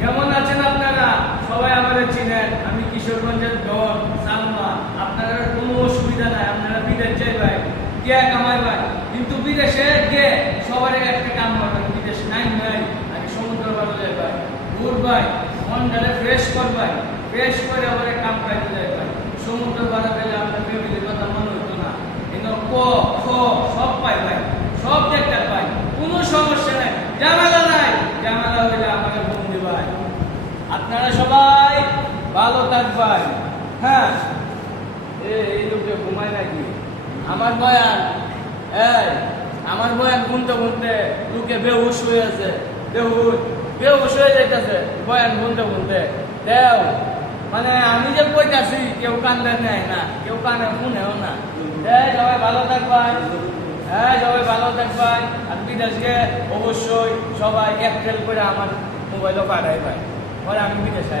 কেমন আছেন আপনারা? সবাই আমাদের চিনেন। আমি কিশোরগঞ্জের ডন সালমা। আপনারা কোনো অসুবিধা নাই, আপনারা বিদেশ যাইবেন, গিয়ে কামাই ভাই, কিন্তু বিদেশে গিয়ে সবার একটা কাম করবেন। বিদেশ নাই আগে সমুদ্র পাড়ে যাইবেন, ঘুরবাই, মনটারে ফ্রেশ করবাই, ফ্রেশ করে আবার কাম পাইতে যাইবেন। সমুদ্র পাড়ে গেলে আপনার ফ্যামিলির কথা মনে হতো না, কিন্তু ক খ সব পাইবেন, সব দেখতে পাই, কোনো সমস্যা নাই, ঝামেলা নাই। ঝামেলা হইলে আমাকে ফোন দিবেন। আপনারা সবাই ভালো থাকবেন। হ্যাঁ, এই লোকে ঘুমায় নাকি? আমার বয়ান আমার বয়ান শুনতে শুনতে লোকে বেহুশ হয়ে আছে, বেহুশ হয়ে যাইতেছে বয়ান শুনতে শুনতে। দেও মানে আমি যে কইতাছি কেউ কান্দে নেয় না, কেউ কানে শুনেও না। সবাই ভালো থাকবেন। সবাই ভালো থাকবেন। আর বিদেশকে অবশ্যই সবাই এক ফেল করে আমার মোবাইলও পাঠাই ভাই, পরে আমি বিদেশে